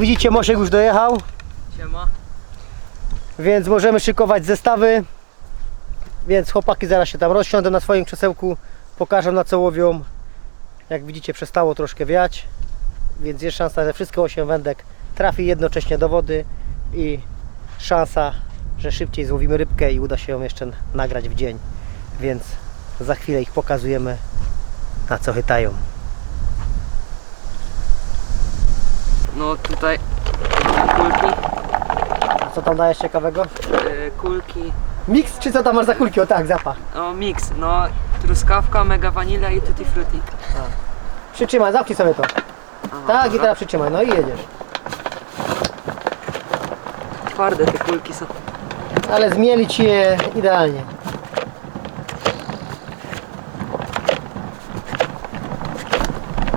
Widzicie, Moszek już dojechał, Siema. więc możemy szykować zestawy. Więc chłopaki zaraz się tam rozsiądą na swoim krzesełku, pokażą na co łowią. Jak widzicie, przestało troszkę wiać, więc jest szansa, że wszystkie 8 wędek trafi jednocześnie do wody i szansa, że szybciej złowimy rybkę i uda się ją jeszcze nagrać w dzień. Więc za chwilę ich pokazujemy, na co chytają. No tutaj kulki, A co tam dajesz ciekawego? e, kulki, Miks czy co tam masz za kulki? O tak, zapach. no miks, no truskawka, mega vanilla i tutti frutti. Przytrzymaj, zamknij sobie to. Aha, Tak, i dobra. teraz przytrzymaj, no i jedziesz. Twarde te kulki są. Ale zmielić je idealnie.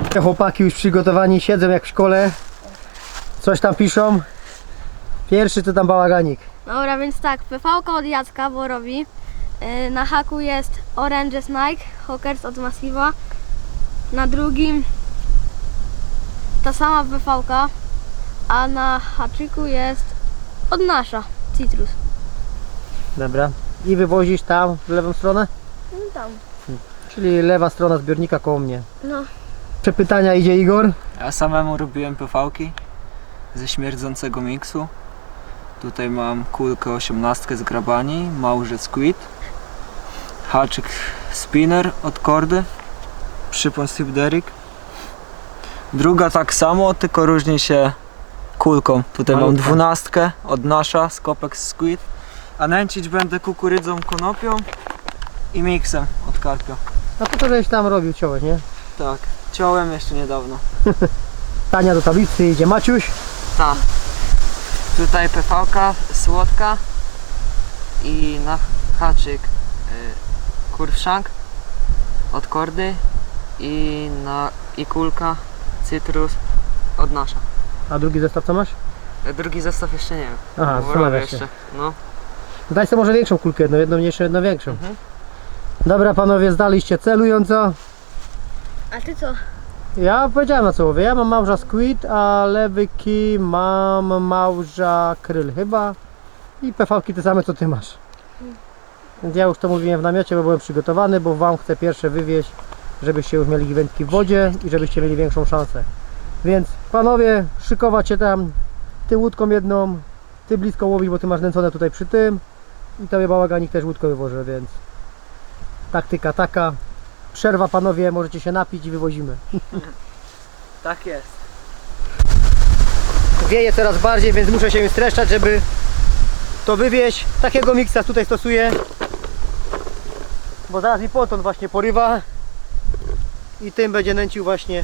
Te chłopaki już przygotowani, siedzą jak w szkole. Coś tam piszą. Pierwszy to tam bałaganik. Dobra, więc tak, PV od Jacka Borowi. Yy, Na haku jest Orange Nike, Hawkers od Massiva. Na drugim ta sama PV, a na haczyku jest od Nasza, Citrus. Dobra. I wywozisz tam w lewą stronę? No tam. Czyli lewa strona zbiornika koło mnie. No. Przepytania idzie Igor. Ja samemu robiłem PV-ki ze śmierdzącego miksu. Tutaj mam kulkę 18 z grabani, małże squid, haczyk spinner od kordy, przypon Derrick. Druga tak samo, tylko różni się kulką. Tutaj mam Malutka. dwunastkę od nasza, skopek squid. A nęcić będę kukurydzą konopią i miksem od karpia. A to to żeś tam robił ciąłeś, nie? Tak, ciąłem jeszcze niedawno. Tania do tablicy idzie Maciuś. Ta. Tutaj PV-ka, słodka i na haczyk y, kurwszank od kordy i na i kulka cytrus od nasza. A drugi zestaw co masz? Drugi zestaw jeszcze nie wiem. Aha, bo robię się. No. Daj sobie może większą kulkę, jedną, jedną mniejszą, jedną większą. Mhm. Dobra panowie, zdaliście celująco. A ty co? Ja powiedziałem na co łowię. Ja mam małża squid, a lewy mam małża kryl chyba. I PV-ki te same co ty masz. Więc ja już to mówiłem w namiocie, bo byłem przygotowany, bo wam chcę pierwsze wywieźć, żebyście już mieli wędki w wodzie i żebyście mieli większą szansę. Więc panowie, szykować się tam, ty łódką jedną, ty blisko łowić, bo ty masz nęcone tutaj przy tym i tobie bałaganik też łódką wywożę, więc taktyka taka. Przerwa panowie, możecie się napić i wywozimy. Tak jest. Wieje coraz bardziej, więc muszę się streszczać, żeby to wywieźć. Takiego miksa tutaj stosuję. Bo zaraz mi ponton właśnie porywa. I tym będzie nęcił właśnie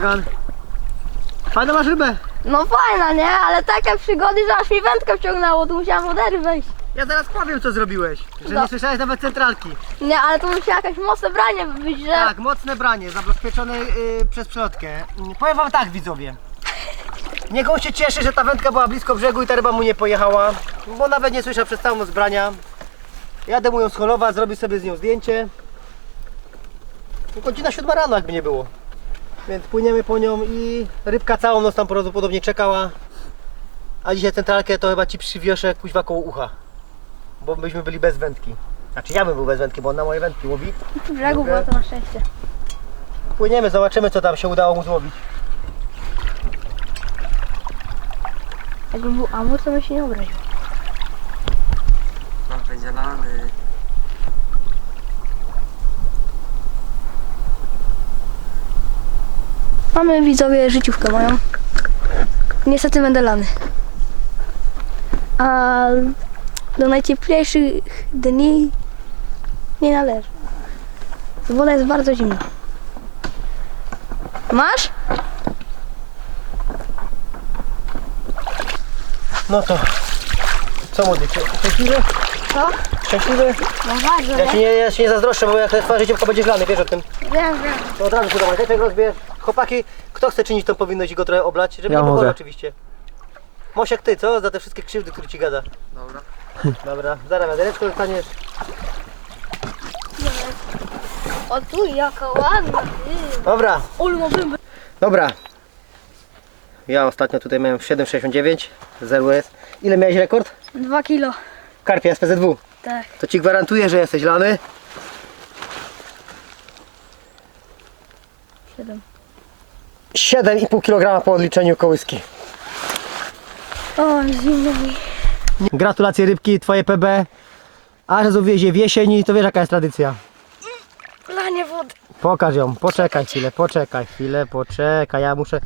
bałagan. Fajna masz rybę. No fajna, nie? Ale takie przygody, że aż mi wędkę wciągnęło, to musiałam oderwać. Ja zaraz powiem co zrobiłeś. Że No. nie słyszałeś nawet centralki. Nie, ale to musi jakaś mocne branie być, że... Tak, mocne branie, zabezpieczone y, przez przelotkę. Mm, Powiem wam tak widzowie. Niech on się cieszy, że ta wędka była blisko brzegu i ta ryba mu nie pojechała. Bo nawet nie słyszał przez całą noc brania. Jadę mu ją scholować, zrobię sobie z nią zdjęcie. Godzina siódma rano jakby nie było. Więc płyniemy po nią i rybka całą noc tam prawdopodobnie czekała. A dzisiaj centralkę to chyba ci przywioszę kuźwa koło ucha. Bo byśmy byli bez wędki. Znaczy ja bym był bez wędki, bo on na moje wędki łowi. W brzegu było to na szczęście. Płyniemy, zobaczymy co tam się udało mu złowić. Jakby był amur, to by się nie obraził. Mam wydzielany. Mamy widzowie życiówkę moją. Niestety będę lany. A do najcieplejszych dni nie należy. Woda jest bardzo zimna. Masz? No to co młody, szczęśliwy? Co? Szczęśliwy? No bardzo, Ja się nie, ja nie zazdroszczę, bo jak twoja życiówka będzie żlany, wiesz o tym. Wiem, wiem. To od razu się do majteczek rozbierz. Chłopaki, kto chce czynić tą powinność i go trochę oblać? Żeby Ja nie było mogę. oczywiście. Mosiek ty, co? Za te wszystkie krzywdy, które ci gada. Dobra. Dobra, zaraz wiadereczko dostaniesz. O tu jaka ładna, ty. Dobra, Ulmowym. dobra. Ja ostatnio tutaj miałem 7,69 ZWS. Ile miałeś rekord? Dwa kilo. Karpia z PZW. Tak. To ci gwarantuję, że jesteś lany. Siedem. 7,5 kg po odliczeniu kołyski. O, zimno mi. Gratulacje rybki, twoje PB. A że zawiezie w jesieni, to wiesz jaka jest tradycja. Lanie wody. Pokaż ją, poczekaj chwilę, poczekaj chwilę, poczekaj, ja muszę...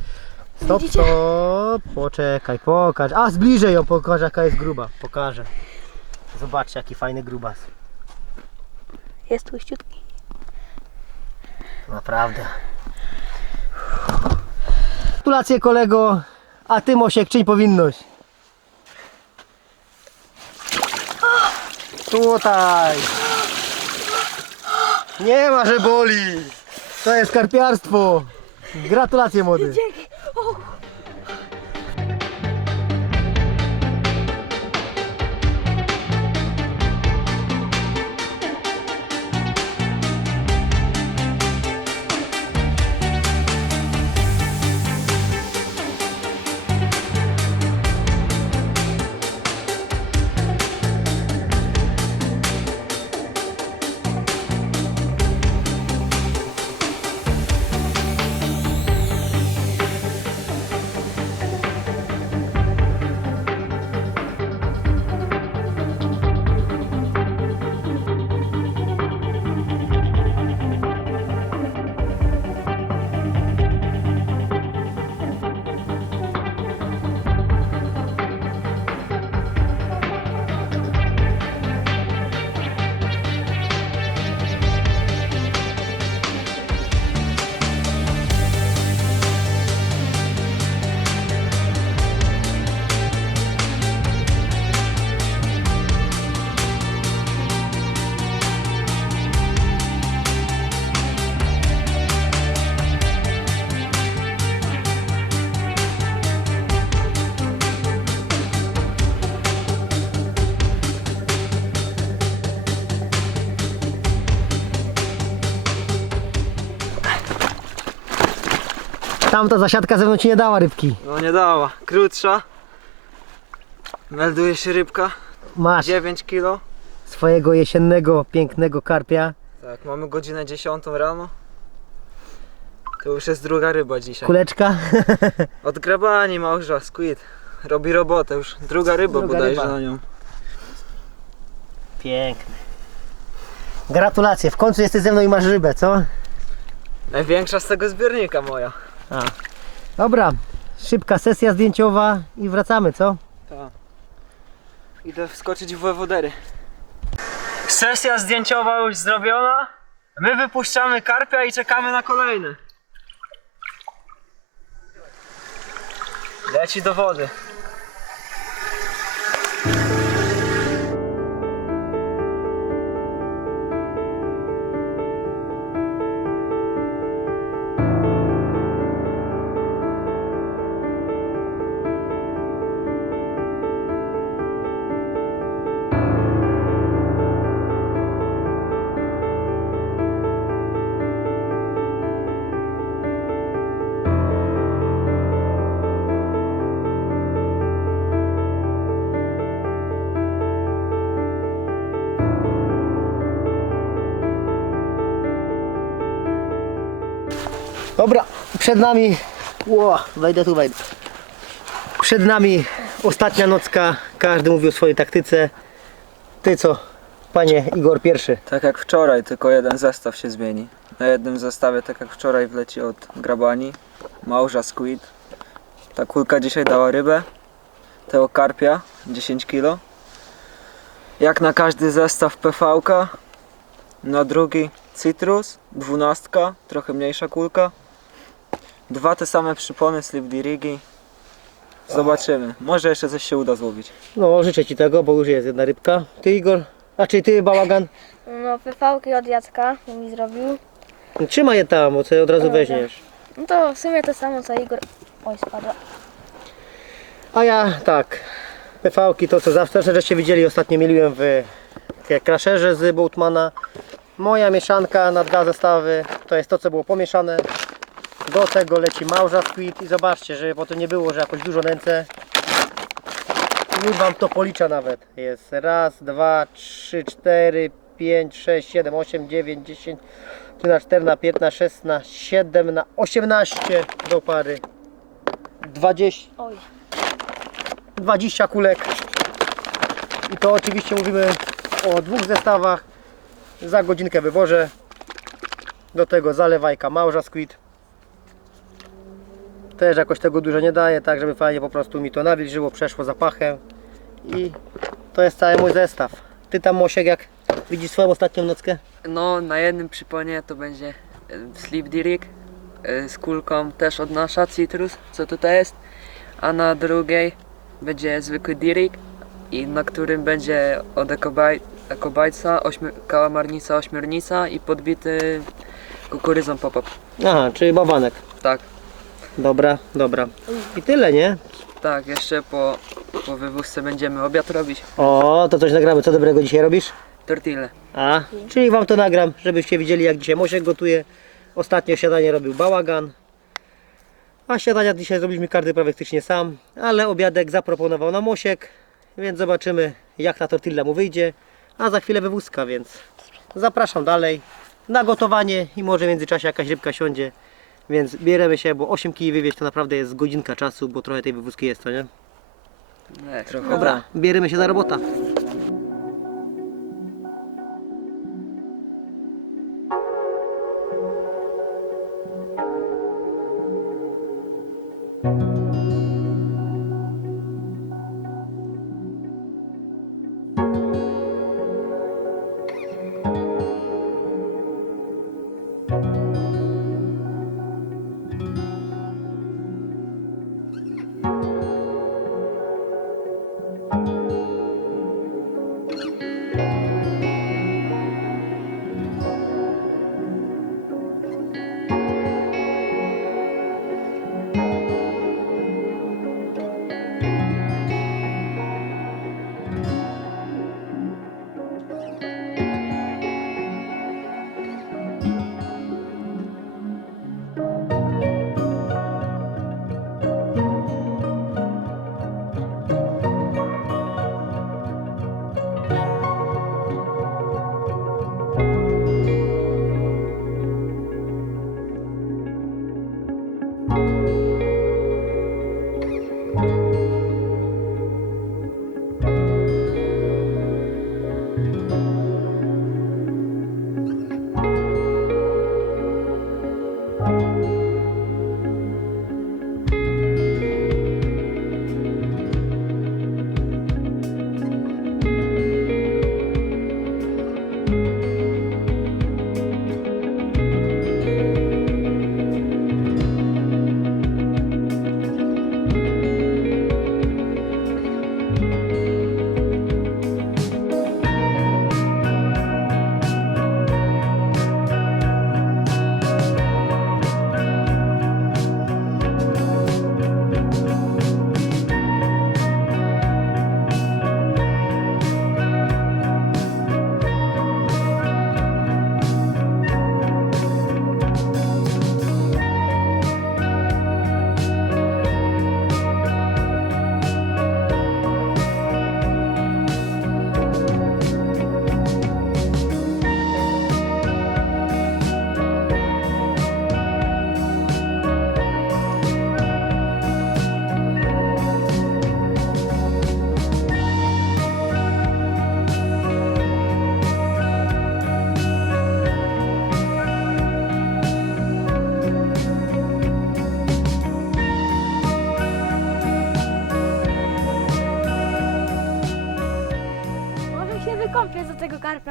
Stop, Widzicie? stop, poczekaj, pokaż. A, zbliżę ją, pokaż jaka jest gruba, pokażę. Zobaczcie jaki fajny grubas. Jest tłuściutki. Naprawdę. Gratulacje kolego, a ty Mosiek czyń powinność. Tutaj. Nie ma, że boli. To jest karpiarstwo. Gratulacje młody. Tamta zasiadka ze mną ci nie dała rybki. No nie dała. Krótsza. Melduje się rybka. Masz 9 kg. swojego jesiennego, pięknego karpia. Tak, mamy godzinę 10 rano. To już jest druga ryba dzisiaj. Kuleczka. Od grabani małża, squid. Robi robotę już. Druga ryba Druga bodajże ryba. na nią. Piękny. Gratulacje, w końcu jesteś ze mną i masz rybę, co? Największa z tego zbiornika moja. A. Dobra, szybka sesja zdjęciowa i wracamy, co? Tak. Idę wskoczyć w wodery. Sesja zdjęciowa już zrobiona. My wypuszczamy karpia i czekamy na kolejne. Leci do wody. Dobra, przed nami. Ło, wejdę tu, wejdę. Przed nami ostatnia nocka. Każdy mówi o swojej taktyce. Ty co, panie Igor pierwszy? Tak jak wczoraj, tylko jeden zestaw się zmieni. Na jednym zestawie, tak jak wczoraj, wleci od grabani, małża squid. Ta kulka dzisiaj dała rybę, tego karpia, 10 kg. Jak na każdy zestaw PV, na drugi citrus, 12, trochę mniejsza kulka. Dwa te same przypony, slip dirigi. Zobaczymy, może jeszcze coś się uda złowić. No, życzę ci tego, bo już jest jedna rybka. Ty Igor, a czy ty bałagan? No, PV od Jacka mi zrobił. Trzymaj je tam, bo sobie od razu Dobra. weźmiesz. No to w sumie to samo co Igor. Oj, spadła. A ja tak, PV-ki to co zawsze, żeście widzieli, ostatnio mieliłem w kraszerze z Boatmana. Moja mieszanka na dwa zestawy, to jest to co było pomieszane. Do tego leci małża squid i zobaczcie, żeby potem nie było, że jakoś dużo nęcę. Już wam to policza nawet. Jest raz, dwa, trzy, cztery, pięć, sześć, siedem, osiem, dziewięć, dziesięć, 13, 14, 15, 16, 7 na 18 do pary. 20, Oj. 20 kulek. I to oczywiście mówimy o dwóch zestawach. Za godzinkę wywożę. Do tego zalewajka małża squid. Też jakoś tego dużo nie daje, tak żeby fajnie po prostu mi to nawilżyło, przeszło zapachem. I to jest cały mój zestaw. Ty tam Mosiek jak widzisz swoją ostatnią nockę? No, na jednym przyponie to będzie e, slip dirig e, z kulką też od nasza citrus, co tutaj jest, a na drugiej będzie zwykły dirig i na którym będzie od ekobaj, ekobajca, ośmi, kałamarnica, ośmiornica i podbity kukurydzą pop-up. Aha, czyli babanek. Tak, Dobra, dobra. I tyle, nie? tak, jeszcze po, po wywózce będziemy obiad robić. O, to coś nagramy. Co dobrego dzisiaj robisz? Tortille. A, czyli wam to nagram, żebyście widzieli jak dzisiaj Mosiek gotuje. Ostatnio śniadanie robił bałagan. A śniadania dzisiaj zrobiliśmy każdy praktycznie sam, ale obiadek zaproponował nam Mosiek, więc zobaczymy jak ta tortilla mu wyjdzie. A za chwilę wywózka, więc zapraszam dalej na gotowanie i może w międzyczasie jakaś rybka siądzie. Więc bierzemy się, bo 8 kg wywieźć to naprawdę jest godzinka czasu, bo trochę tej wywózki jest, to nie? Nie, trochę. Dobra, bierzemy się za robota.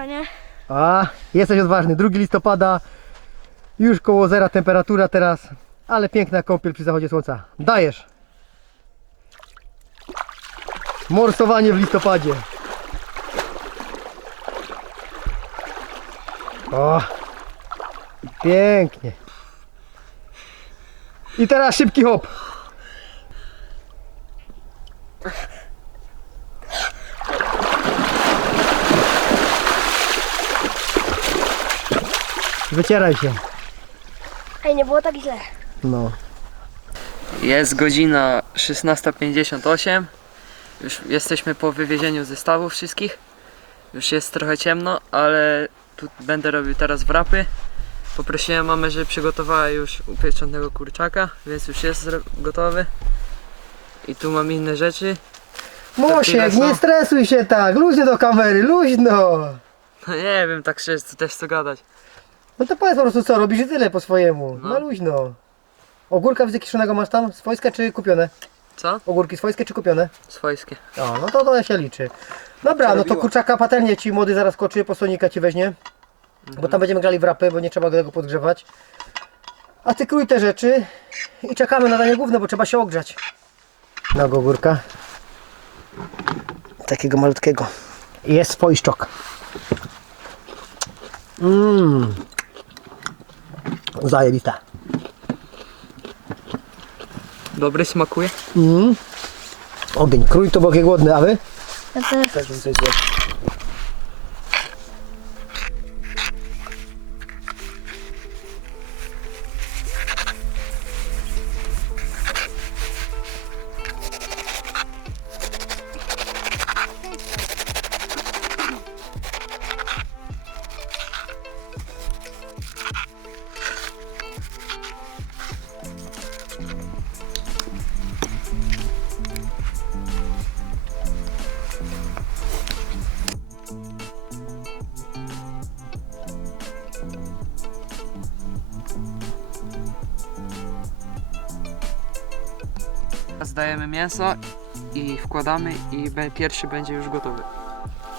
Karpia, nie? A, jesteś odważny. 2 listopada, już koło zera temperatura teraz, ale piękna kąpiel przy zachodzie słońca. Dajesz. Morsowanie w listopadzie. O, pięknie. I teraz szybki hop. Wycieraj się. Ej, nie było tak źle. No. Jest godzina 16.58. Już jesteśmy po wywiezieniu zestawów wszystkich. Już jest trochę ciemno, ale tu będę robił teraz wrapy. Poprosiłem mamę, żeby przygotowała już upieczonego kurczaka, więc już jest gotowy. I tu mam inne rzeczy. Mosiek, nie stresuj się tak, luźno do kamery, luźno. No nie wiem, tak szczerze, to też co gadać. No to powiedz po prostu co, robisz i tyle po swojemu, No. no luźno. Ogórka widzę kiszonego masz tam? Swojskie czy kupione? Co? Ogórki swojskie czy kupione? Swojskie. O, no to to się liczy. Dobra, no to kurczaka patelnie ci młody zaraz koczy, posłonika ci weźmie. Bo tam będziemy grali w rapy, bo nie trzeba go tego podgrzewać. A ty krój te rzeczy i czekamy na danie główne, bo trzeba się ogrzać. Na ogórka. Takiego malutkiego. Jest swojszczok. Mmm. Zajebista. Dobry smakuje? Mm. Ogień. Krój to bokie głodny, a wy? Ja też. Teraz dajemy mięso i wkładamy i be- pierwszy będzie już gotowy.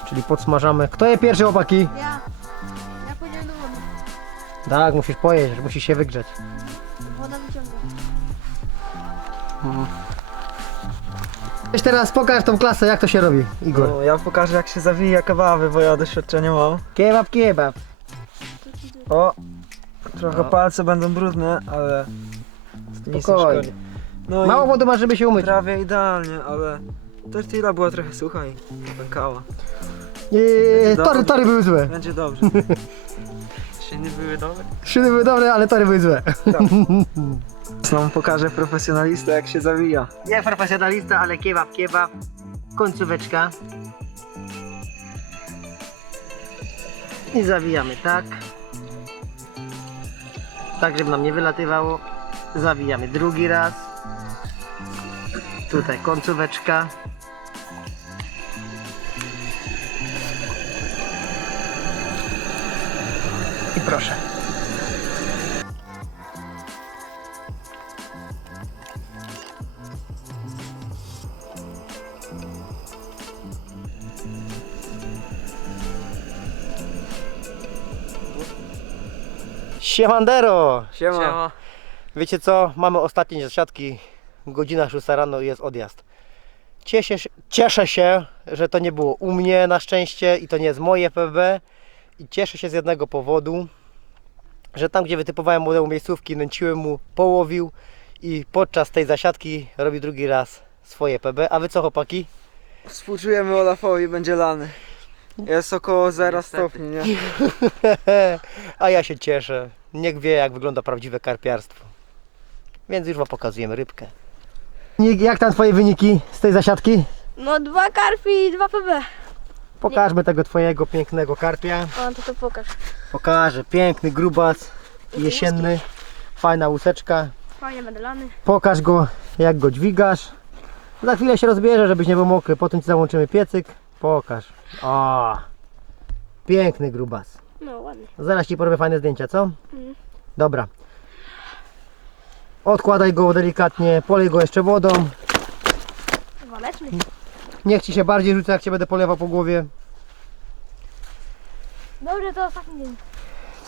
Czyli podsmażamy. Kto je pierwszy, chłopaki? Ja. Ja pójdę do wody. Tak, musisz pojeść, musisz się wygrzać. Woda wyciąga. Weź teraz pokaż tą klasę, jak to się robi, Igor. No, ja pokażę jak się zawija kebaby, bo ja doświadczenia mam. Kebab, kebab. O! Trochę No. palce będą brudne, ale nic nie Spokojnie. szkodzi. No Mało wody masz, żeby się umyć. prawie idealnie, ale tortilla była trochę sucha i pękała. Eee, tory, tory były złe. Będzie dobrze. Szyny były dobre? Szyny były dobre, ale tory były złe. Znowu pokażę profesjonalista jak się zawija. Nie profesjonalista, ale kebab, kebab. Końcóweczka. I zawijamy tak. Tak, żeby nam nie wylatywało. Zawijamy drugi raz. Tutaj końcóweczka. I proszę. Siemandero! Siema. Siema. Wiecie co? Mamy ostatnie zasiadki. Godzina 6 rano i jest odjazd. Cieszę, się- cieszę się, że to nie było u mnie na szczęście i to nie jest moje PB. I cieszę się z jednego powodu, że tam gdzie wytypowałem młodemu miejscówki, nęciłem mu, połowił i podczas tej zasiadki robi drugi raz swoje PB. A wy co chłopaki? Współczujemy Olafowi, będzie lany. Jest około 0 Niestety. stopni, nie? A ja się cieszę. Niech wie jak wygląda prawdziwe karpiarstwo. Więc już wam pokazujemy rybkę. Nik, Jak tam twoje wyniki z tej zasiadki? No dwa karpi i dwa PB. Pokażmy tego twojego pięknego karpia. O, to to pokaż. Pokażę. Piękny grubas, jesienny, fajna łuseczka. Fajnie będę lany. Pokaż go, jak go dźwigasz. Za chwilę się rozbierze, żebyś nie był mokry. Potem ci załączymy piecyk. Pokaż. O, piękny grubas. No ładnie. Zaraz ci porobię fajne zdjęcia, co? Mhm. Dobra. Odkładaj go delikatnie, polej go jeszcze wodą. Waleczny. Niech ci się bardziej rzuca, jak cię będę polewał po głowie. Dobrze, to ostatni dzień.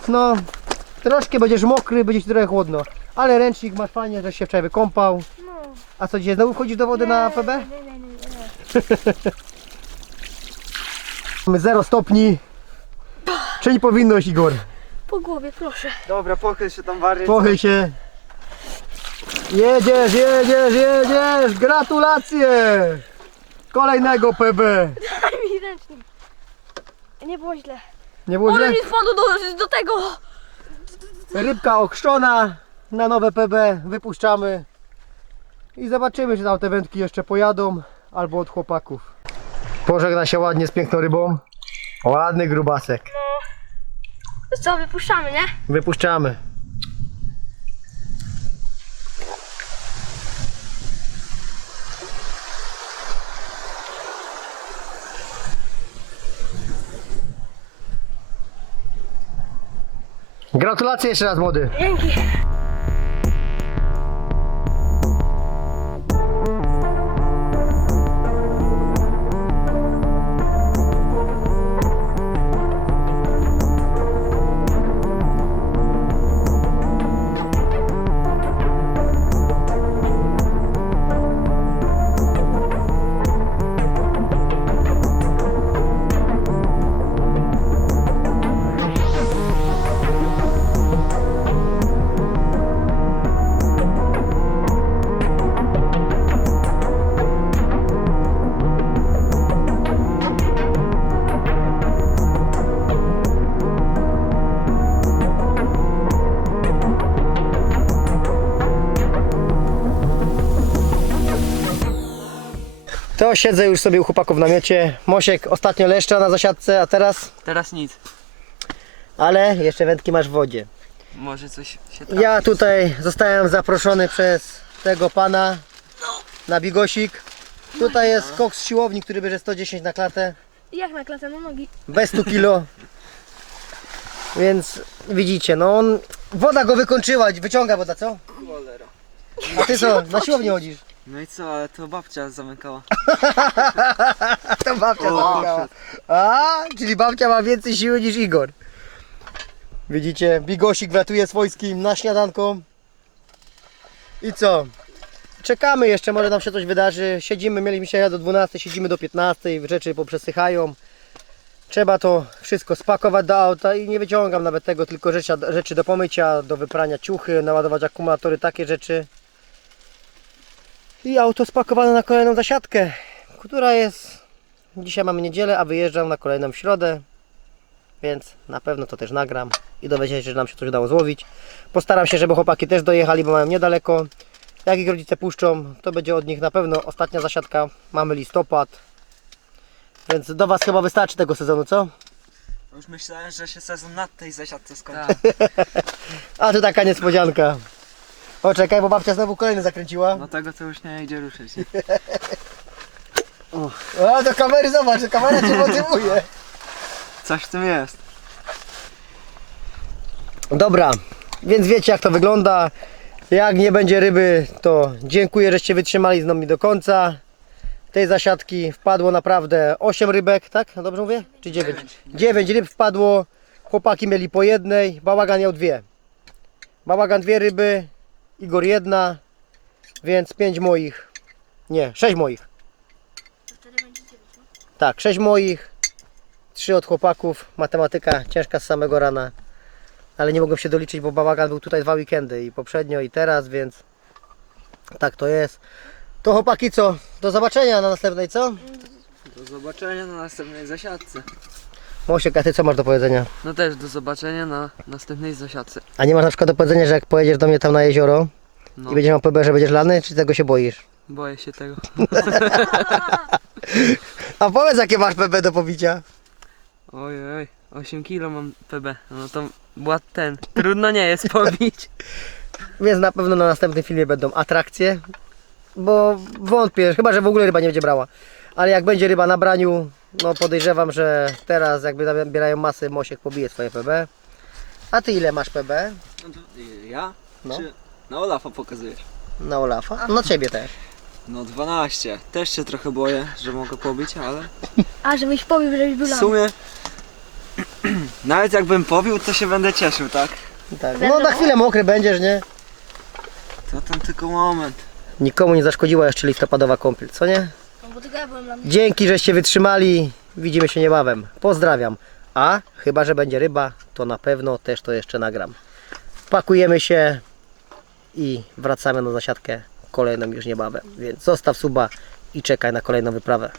No, troszkę będziesz mokry, będzie ci trochę chłodno. Ale ręcznik masz fajnie, że się wczoraj wykąpał. No. A co dzisiaj, znowu wchodzisz do wody na PB? Nie, nie, nie, nie. Mamy 0 stopni. Czyli powinnoś, Igor. Po głowie, proszę. Dobra, pochyl się tam bardziej. Pochyl się. Jedziesz, jedziesz, jedziesz! Gratulacje! Kolejnego PB. Daj mi ręcznik. Nie było źle. Nie było źle? mi wpadło do, do tego. Rybka okrzczona na nowe PB. Wypuszczamy. I zobaczymy, czy tam te wędki jeszcze pojadą. Albo od chłopaków. Pożegna się ładnie z piękną rybą. Ładny grubasek. To co, wypuszczamy, nie? Wypuszczamy. Gratulacje jeszcze raz młody. Dzięki. Siedzę już sobie u chłopaków w namiocie. Mosiek ostatnio leszcza na zasiadce, a teraz? Teraz nic. Ale jeszcze wędki masz w wodzie. Może coś się trafi. Ja tutaj zostałem zaproszony przez tego pana na bigosik. Tutaj jest koks z siłowni, który bierze 110 na klatę, Jak na klasę na nogi. bez 100 kilo. Więc widzicie, no on, woda go wykończyła, wyciąga woda, co? Cholera. A ty co, na siłownię chodzisz? No i co, ale to babcia zamykała. To babcia zamykała. A, czyli babcia ma więcej siły niż Igor. Widzicie, bigosik wlatuje swojskim na śniadanko. I co? Czekamy jeszcze, może nam się coś wydarzy. Siedzimy, mieliśmy się do 12, siedzimy do 15, rzeczy poprzesychają. Trzeba to wszystko spakować do auta i nie wyciągam nawet tego, tylko rzeczy, rzeczy do pomycia, do wyprania ciuchy, naładować akumulatory, takie rzeczy. I auto spakowane na kolejną zasiadkę, która jest Dzisiaj mamy niedzielę, a wyjeżdżam na kolejną środę, więc na pewno to też nagram i dowiecie się, że nam się coś udało złowić. Postaram się, żeby chłopaki też dojechali, bo mają niedaleko. Jak ich rodzice puszczą, to będzie od nich na pewno ostatnia zasiadka. Mamy listopad, więc do Was chyba wystarczy tego sezonu, co? Już myślałem, że się sezon na tej zasiadce skończy. Tak. A tu taka niespodzianka. O, czekaj, bo babcia znowu kolejny zakręciła. No tego to już nie idzie ruszyć. O, do kamery zobacz, kamera Cię motywuje. Coś w tym jest. Dobra, więc wiecie jak to wygląda. Jak nie będzie ryby, to dziękuję, żeście wytrzymali z nami do końca. Tej zasiadki wpadło naprawdę 8 rybek, tak? Dobrze mówię? Czy 9? 9 ryb wpadło. Chłopaki mieli po jednej, bałagan miał dwie. Bałagan dwie ryby, Igor jedna, więc 5 moich. Nie, 6 moich. Tak, 6 moich, 3 od chłopaków. Matematyka ciężka z samego rana ale nie mogłem się doliczyć, bo bałagan był tutaj dwa weekendy i poprzednio i teraz, więc tak to jest. To chłopaki co? Do zobaczenia na następnej, co? Do zobaczenia na następnej zasiadce. Mosiek, a ty co masz do powiedzenia? No też do zobaczenia na następnej zasiadce. A nie masz na przykład do powiedzenia, że jak pojedziesz do mnie tam na jezioro No, i będziesz miał PB, że będziesz lany, czy tego się boisz? boję się tego. A powiedz jakie masz PB do pobicia. Oj, oj, 8 kilo mam PB. No to była ten. Trudno nie jest pobić. Więc na pewno na następnym filmie będą atrakcje, bo wątpię, chyba że w ogóle ryba nie będzie brała. Ale jak będzie ryba na braniu, no podejrzewam, że teraz jakby nabierają masy, Mosiek pobije swoje PB. A ty ile masz PB? No to, ja? No. Czy na Olafa pokazujesz? Na Olafa? No ciebie też. No 12. Też się trochę boję, że mogę pobić, ale A, żebyś pobił, żebyś był w sumie Nawet jakbym powił, to się będę cieszył, tak? Tak. No na chwilę mokry będziesz, nie? To ten tylko moment. Nikomu nie zaszkodziła jeszcze listopadowa kąpiel, co nie? Dzięki, żeście wytrzymali. Widzimy się niebawem. Pozdrawiam. A chyba, że będzie ryba, to na pewno też to jeszcze nagram. Pakujemy się i wracamy na zasiadkę kolejną już niebawem. Więc zostaw suba i czekaj na kolejną wyprawę.